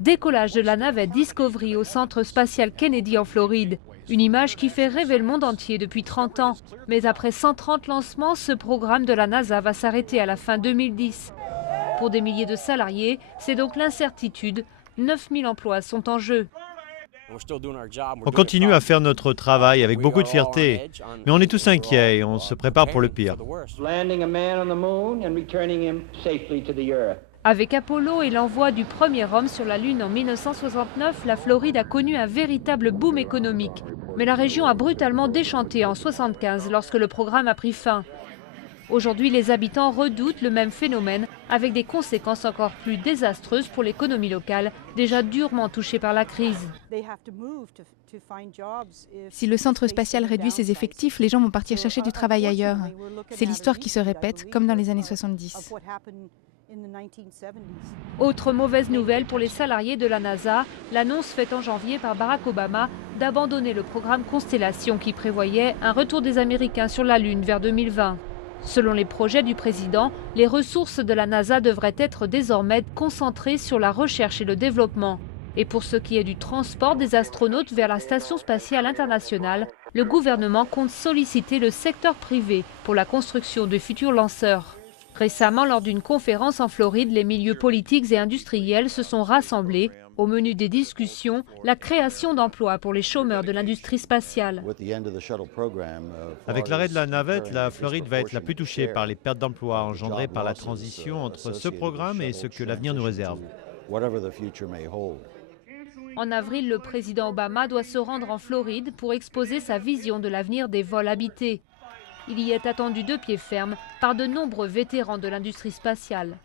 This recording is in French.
Décollage de la navette Discovery au centre spatial Kennedy en Floride. Une image qui fait rêver le monde entier depuis 30 ans. Mais après 130 lancements, ce programme de la NASA va s'arrêter à la fin 2010. Pour des milliers de salariés, c'est donc l'incertitude. 9000 emplois sont en jeu. On continue à faire notre travail avec beaucoup de fierté, mais on est tous inquiets et on se prépare pour le pire. Avec Apollo et l'envoi du premier homme sur la Lune en 1969, la Floride a connu un véritable boom économique. Mais la région a brutalement déchanté en 1975 lorsque le programme a pris fin. Aujourd'hui, les habitants redoutent le même phénomène avec des conséquences encore plus désastreuses pour l'économie locale, déjà durement touchée par la crise. Si le centre spatial réduit ses effectifs, les gens vont partir chercher du travail ailleurs. C'est l'histoire qui se répète, comme dans les années 70. Autre mauvaise nouvelle pour les salariés de la NASA, l'annonce faite en janvier par Barack Obama d'abandonner le programme Constellation qui prévoyait un retour des Américains sur la Lune vers 2020. Selon les projets du président, les ressources de la NASA devraient être désormais concentrées sur la recherche et le développement. Et pour ce qui est du transport des astronautes vers la Station spatiale internationale, le gouvernement compte solliciter le secteur privé pour la construction de futurs lanceurs. Récemment, lors d'une conférence en Floride, les milieux politiques et industriels se sont rassemblés. Au menu des discussions, la création d'emplois pour les chômeurs de l'industrie spatiale. Avec l'arrêt de la navette, la Floride va être la plus touchée par les pertes d'emplois engendrées par la transition entre ce programme et ce que l'avenir nous réserve. En avril, le président Obama doit se rendre en Floride pour exposer sa vision de l'avenir des vols habités. Il y est attendu de pied ferme par de nombreux vétérans de l'industrie spatiale.